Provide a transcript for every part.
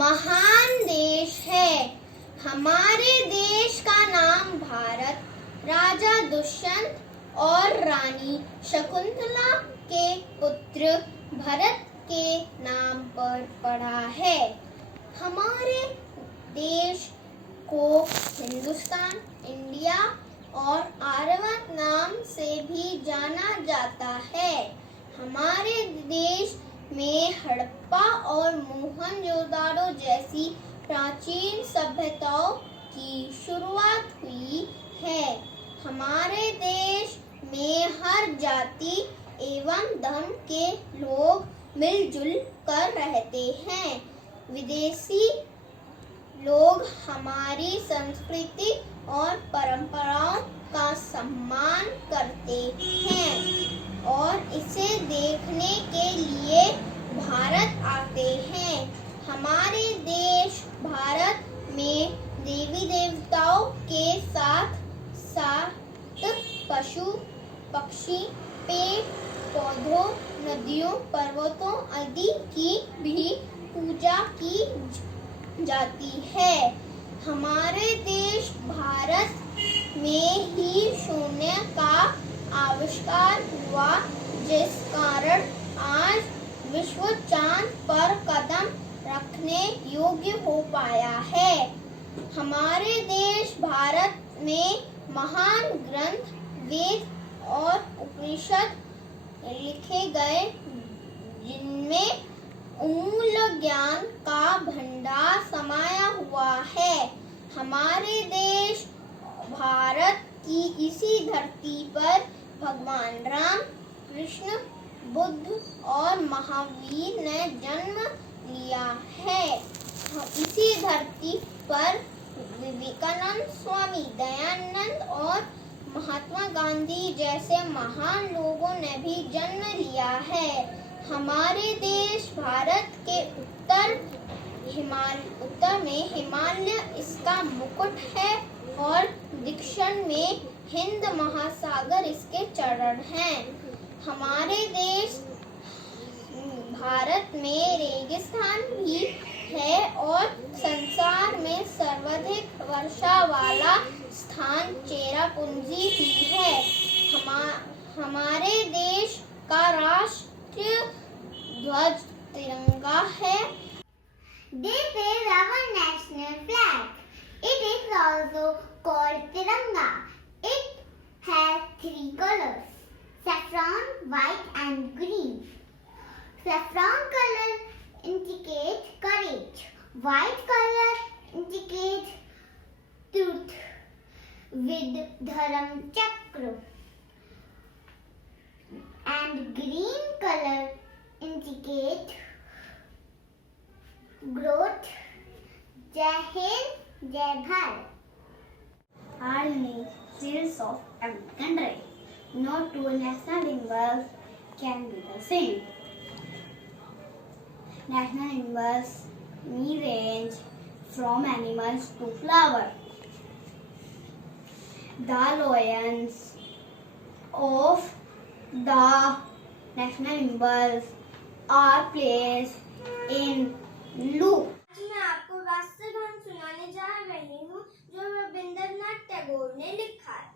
महान देश है। हमारे देश का नाम भारत राजा दुष्यंत और रानी शकुंतला के पुत्र भरत के नाम पर पड़ा है। हमारे देश को हिंदुस्तान, इंडिया और आर्यवर्त नाम से भी जाना जाता है। हमारे देश में हड़प्पा और मोहनजोदाड़ो जैसी प्राचीन सभ्यताओं की शुरुआत हुई है। हमारे देश में हर जाति एवं धर्म के लोग मिलजुल कर रहते हैं। विदेशी लोग हमारी संस्कृति और परंपराओं का सम्मान करते हैं और इसे देखने के लिए भारत आते हैं। हमारे देश भारत में देवी देवताओं के साथ साथ पशु पक्षी, पेड़ पौधों, नदियों, पर्वतों आदि की भी पूजा की जाती है। हमारे देश भारत में ही शून्य का आविष्कार हुआ, जिस कारण आज विश्व चांद पर कदम रखने योग्य हो पाया है। हमारे देश भारत में महान ग्रंथ, वेद और उपनिषद लिखे गए, जिनमें अमूल्य ज्ञान का भंडार समाया हुआ है। हमारे देश भारत की इसी धरती पर भगवान राम, कृष्ण, बुद्ध और महावीर ने जन्म लिया है। इसी धरती पर विवेकानंद, स्वामी दयानंद और महात्मा गांधी जैसे महान लोगों ने भी जन्म लिया है। हमारे देश भारत के उत्तर में हिमालय इसका मुकुट है और दक्षिण में हिंद महासागर इसके चरण हैं। हमारे देश भारत में रेगिस्तान भी है और संसार में सर्वाधिक वर्षा वाला स्थान चेरापूंजी भी है। हमारे देश का राष्ट्रीय ध्वज तिरंगा है। This is our national flag. It is also called Tiranga. It has three colors: saffron, white and green. Saffron color indicates courage. White color indicates truth with Dharam Chakra. And green color indicates growth. Jai Hind, Jai Bharat. Our steals of American race. No two national symbols can be the same. National symbols may range from animals to flowers. The lions of the national symbols are placed in loop. मैं आपको राष्ट्रगान सुनाने जा रही हूँ, जो रविंद्रनाथ टैगोर ने लिखा है।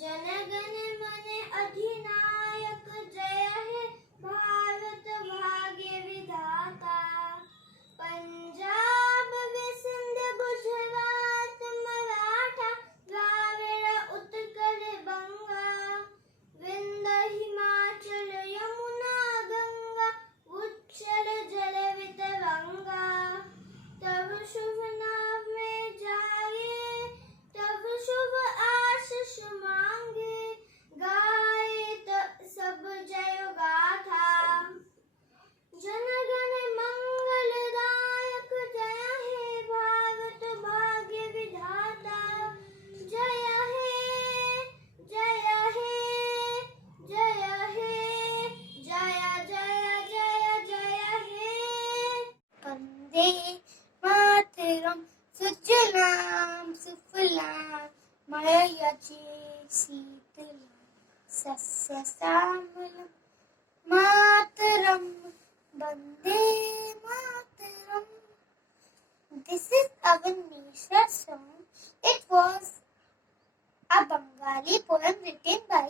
जन गण मन अधिनायक, जय हे भारत भाग्य विधाता। पंजाब व सिंध गुजरात मराठा, द्राविड़ उत्कल बंगा, विंध्य हिमाचल यमुना गंगा, उच्चल जल वितरंगा। तब शुभ नाम में जाए, तब शुभ आशीष मांगे, गाए सब जय गाथा। जन गण मंगलदायक, जय हे भारत भाग्य विधाता। जय हे, जय हे, जय हे, जय जय जय जय हे। वंदे मातरम, सुजलाम सुफलाम, मलयजशीतलाम, सस्य श्यामलाम, मातरम Vande Mataram. Research song. It was a Bengali poem written by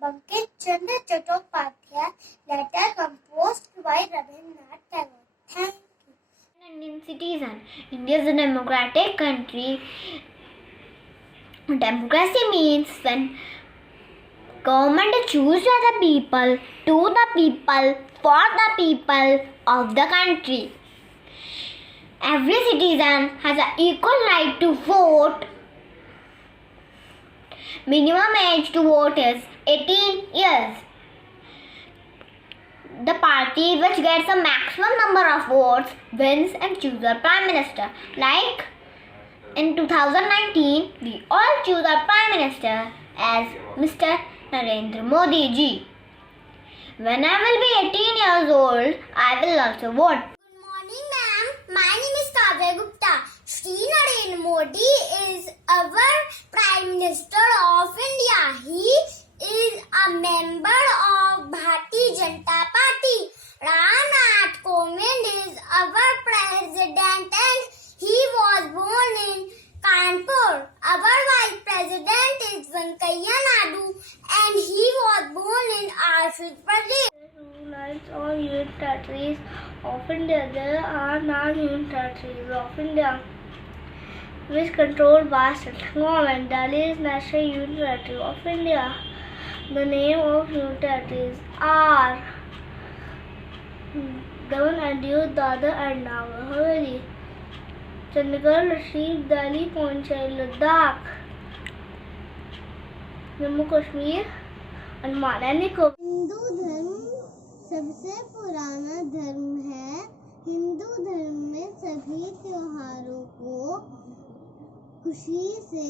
Bankim Chandra Chattopadhyay, later composed by Rabindranath Tagore. Thank you. Indian citizen. India is a democratic country. Democracy means when government is chosen by the people, to the people, for the people of the country. Every citizen has an equal right to vote. Minimum age to vote is 18 years. The party which gets the maximum number of votes wins and chooses a prime minister. Like in 2019, we all choose our prime minister as Mr. Narendra Modi ji. When I will be 18 years old, I will also vote. Good morning, ma'am. My name is Kavya Gupta. Shri Narendra Modi is our Prime Minister of India. He is a member of Bharatiya Janata Party. Ramnath Kovind is our President and he was born in Kanpur. Our Vice President is Venkaiah Naidu and he was born in Andhra Pradesh. Rulers or union territories of India. There are 9 union territories of India which control vast government. Delhi is National Union Territory of India. The name of union territories are Daman and Diu, Dadar and Nagar Haveli, Chandigarh, Lashib, Delhi, Pondicherry, Ladakh, Jammu Kashmir, Andaman and Nicobar. Hindu धर्म सबसे पुराना धर्म है। हिंदू धर्म में सभी त्योहारों को खुशी से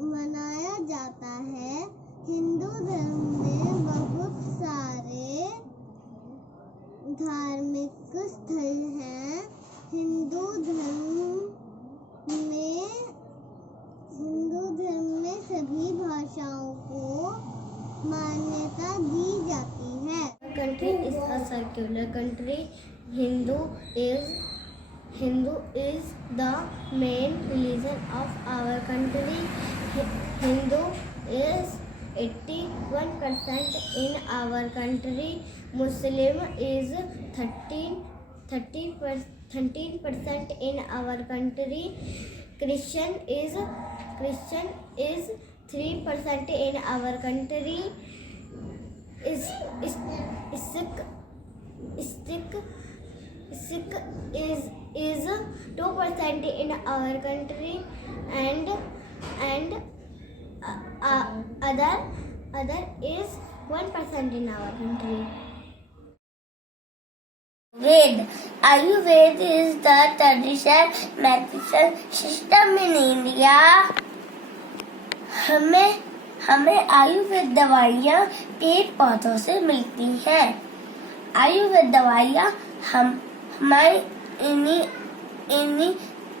मनाया जाता है। हिंदू धर्म में बहुत सारे धार्मिक स्थल हैं। हिंदू धर्म में सभी भाषाओं को मान्यता दी जाती है। Country is a circular country. Hindu is the main religion of our country. Hindu is 81% in our country. Muslim is 13% in our country. Christian is 3% in our country. Sikh is 2% in our country and other is 1% in our country. Ayurveda is the traditional medicine system in India. हमें आयुर्वेद दवाइयाँ पेड़ पौधों से मिलती हैं। आयुर्वेद दवाइयाँ हमारी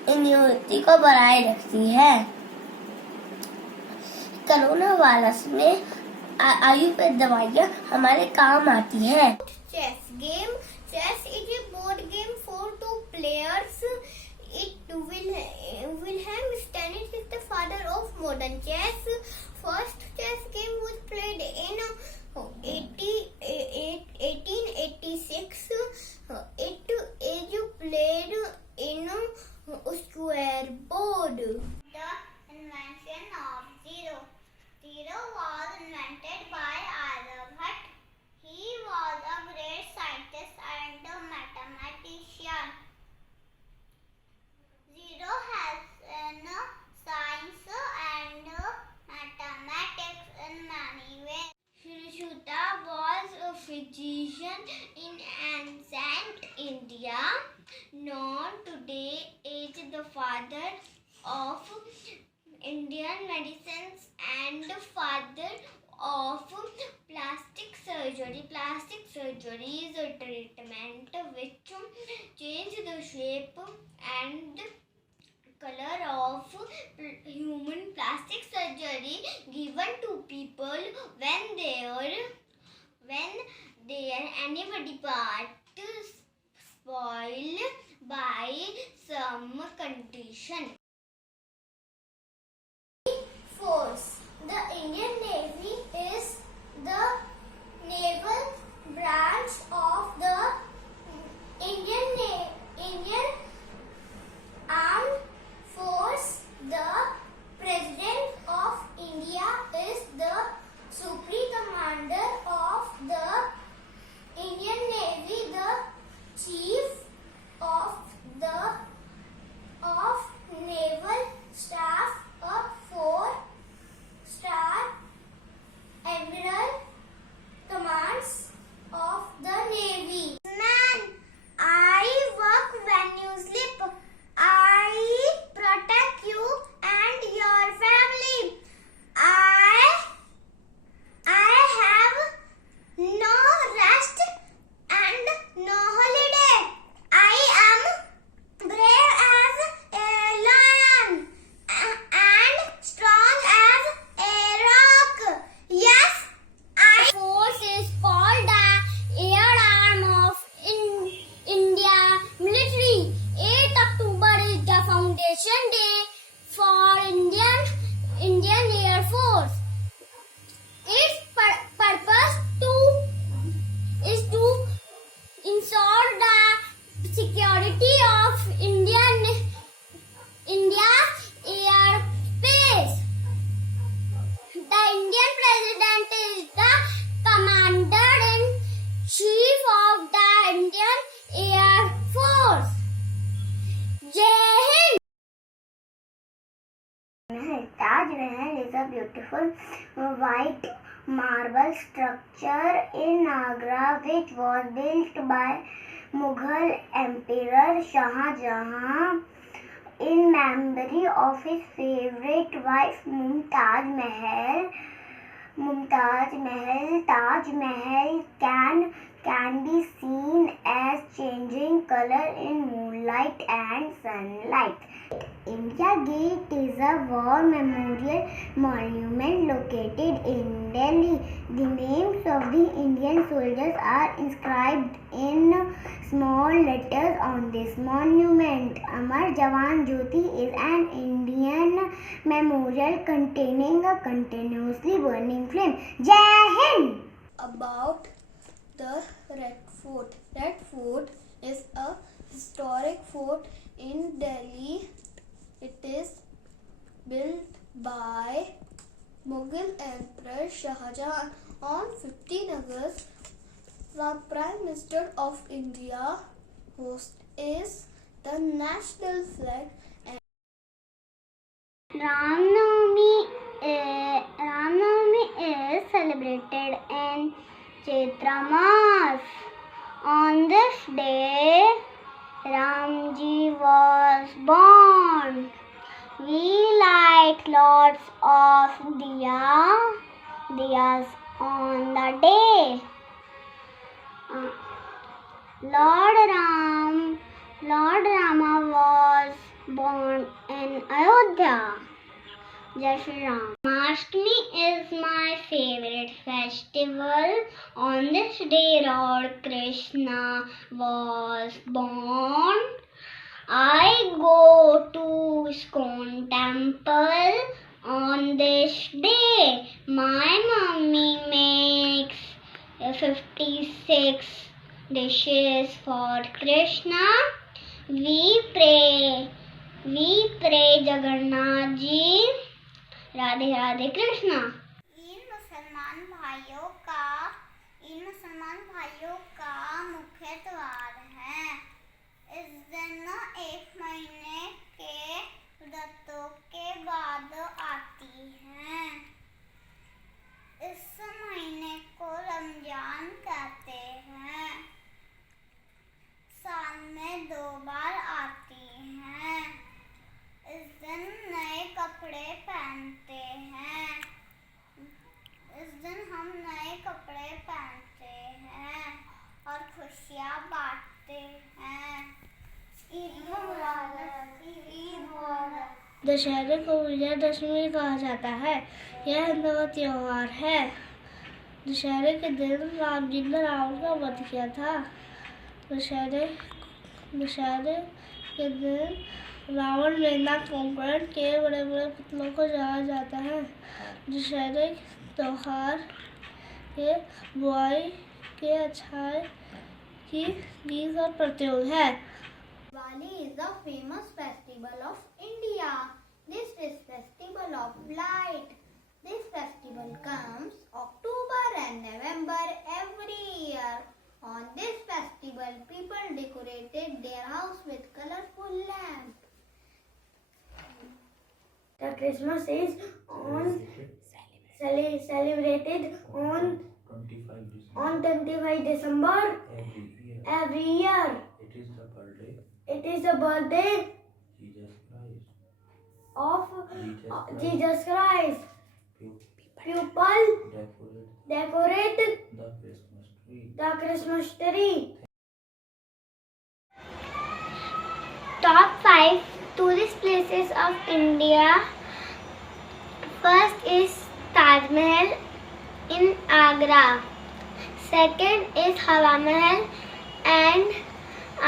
immunity को बनाए रखती है। कोरोना वायरस में आयुर्वेद दवाइयाँ हमारे काम आती हैं। Chess game. Chess is a board game for 2 players. Wilhelm Steinitz is the father of modern chess. First chess game was played in 1886. It is played in a square board. The invention of zero. Zero was invented by Aryabhat. He was a great scientist and a mathematician. Zero has in science and mathematics in many ways. Shrishta was a physician in ancient India, known today as the father of Indian medicines and father of plastic surgery. Plastic surgery is a treatment which change the shape and color of human. Plastic surgery given to people when their any body part spoiled by some condition. force. The Indian Navy is the naval branch of the Indian Armed Force. The President of India is the Supreme Commander of the Indian Navy. The Chief of Naval Staff, a 4-star admiral, commands of the Navy. Man, I work when you sleep. I protect you and your family. I have no rest and no holiday. I am brave as a lion and strong as a rock. Yes, force is called the Air Arm of India military. 8 October is the foundation day for Indian Air Force. Its purpose is to ensure the security of India's airspace. The Indian President is the Commander-in-Chief of the Indian Air Force. Jai Hind! Taj Mahal is a beautiful white marble structure in Agra which was built by Mughal Emperor Shah Jahan in memory of his favorite wife Mumtaz Mahal. Taj Mahal can be seen as changing color in moonlight and sunlight. India Gate is a war memorial monument located in Delhi. The names of the Indian soldiers are inscribed in small letters on this monument. Amar Jawan Jyoti is an Indian memorial containing a continuously burning flame. Jai Hind! About the Red Fort. Red Fort is a historic fort in Delhi. It is built by Mughal Emperor Shah Jahan on 15 August. The Prime Minister of India is the national flag. Ram Navami is celebrated in Chaitra Mas. On this day, Ramji was born. We light lots of diyas on the day. Lord Rama was born in Ayodhya. Jai Shri Ram. Janmashtami is my favorite festival. On this day, Lord Krishna was born. I go to ISKCON temple on this day. My mummy makes 56 dishes for Krishna. We pray Jagannath Ji. Radhe Radhe Krishna. इन मुसलमान भाइयों का मुख्य त्योहार है। इस दिन 1 महीने के व्रतों के बाद आती है। इस महीने को रमजान कहते हैं। साल में 2 बार आती है। इस दिन नए कपड़े पहनते हैं। इस दिन हम नए कपड़े पहनते हैं और खुशियाँ बांटते हैं। ईद मुबारक। दशहरे को विजयदशमी कहा जाता है। यह हिंदू का त्योहार है। दशहरे के दिन राम जी ने रावण का वध किया था। दशहरे के दिन रावण मेघनाथ कुंभकर्ण के बड़े बड़े पुतलों को जलाया जाता है। दशहरे त्योहार के बुराई के अच्छाई की जीत का प्रतीक है। Diwali is the famous festival of India. This is festival of light. This festival comes October and November every year. On this festival, people decorated their house with colorful lamps. The Christmas is celebrated on 25 December every year. It is the birthday of Jesus Christ. People decorate the Christmas tree. Top 5 tourist places of India. First is Taj Mahal in Agra. Second is Hawa Mahal and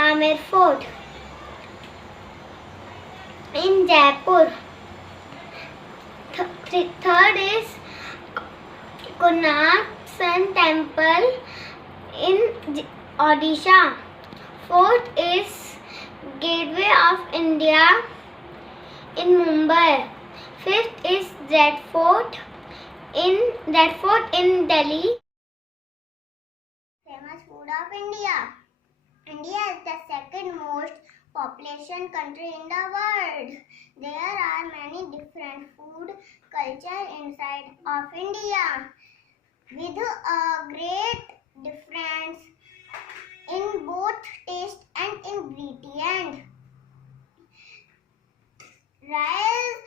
Amer Fort in Jaipur. Third is Konark Sun Temple in Odisha. Fourth is Gateway of India in Mumbai. Fifth is Red Fort in Delhi. Famous food of India. India is the second most population country in the world. There are many different food culture inside of India with a great difference in both taste and ingredient. Rice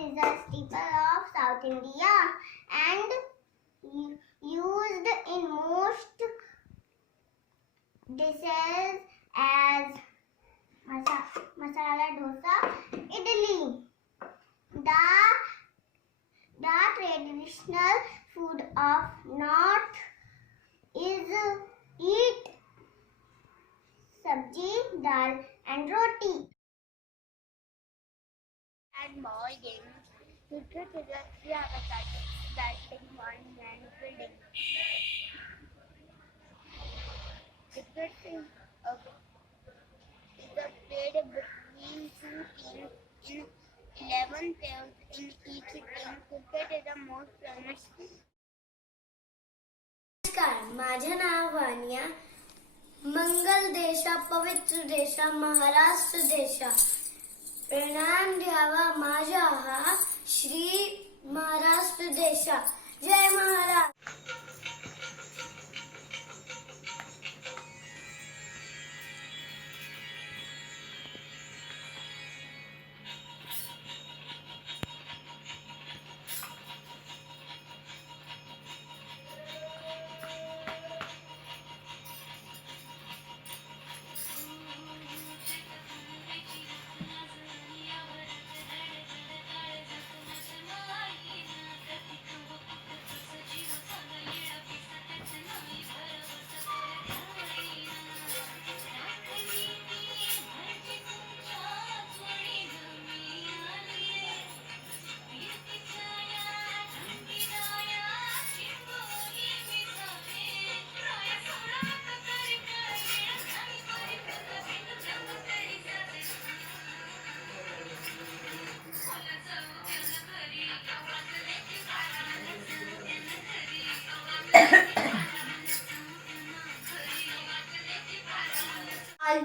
is a staple of South India and used in most dishes as masala dosa, idli. The traditional food of North is eat sabji, dal and roti. And ball games. Cricket is a 3-hour batting, one-man fielding. Cricket is played between two teams in 11 players in each team. Cricket is the most famous. नमस्कार, माझे नाव वानिया. मंगल देशा, पवित्र देशा, महाराष्ट्र देशा. प्रणाम द्यावा माझा हा श्री महाराष्ट्र देशा. जय महाराष्ट्र.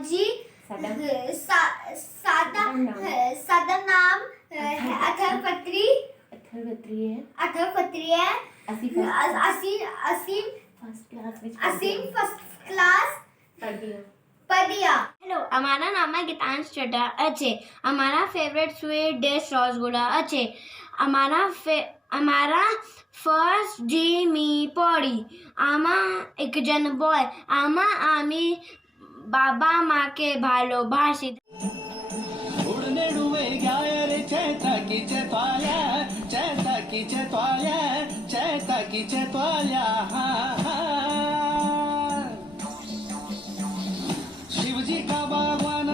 जी सादा नाम अथर्वपत्री है. असीम फर्स्ट क्लास पढ़िया. हेलो, हमारा नाम है गीतांश चड्डा अच्छे. हमारा फेवरेट स्वीट डिश रसगुल्ला अच्छे. हमारा फर्स्ट जी मी पड़ी. आमा एक जन बॉय. आमा आमी बाबा माँ के भालोबासी. शिवजी का बागवान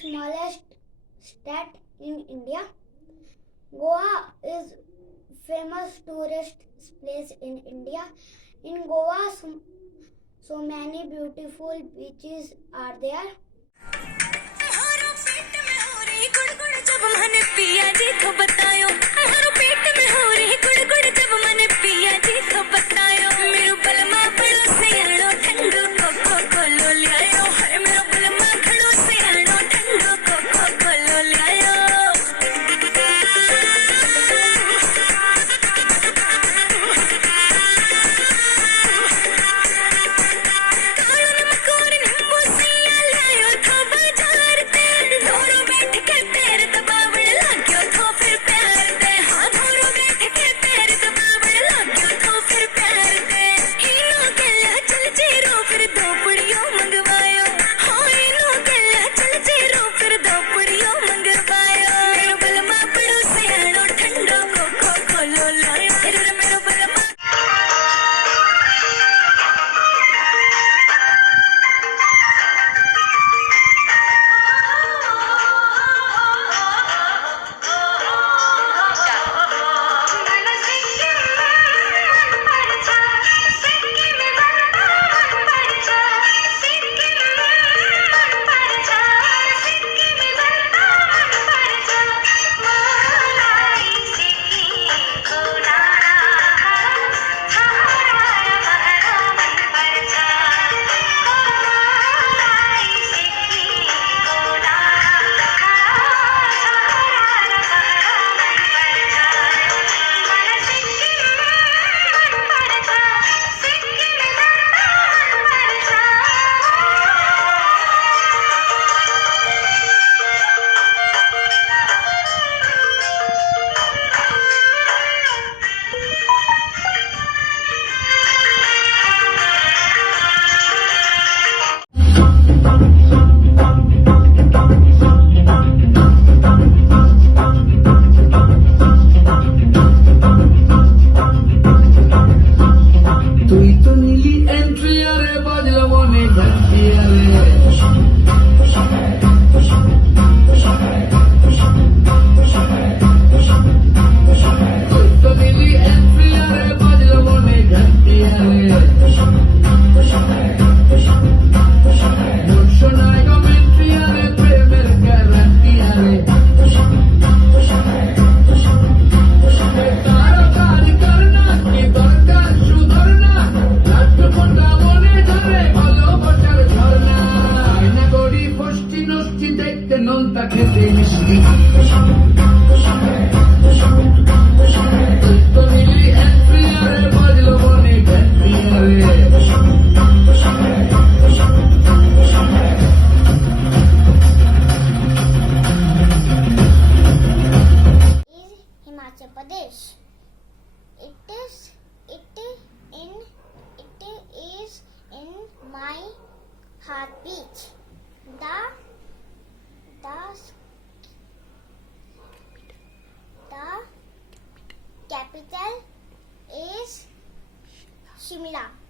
smallest state in India. Goa is famous tourist place in India. In Goa, so many beautiful beaches are there. Himachal Pradesh. It is in my heartbeat. The capital is Shimla.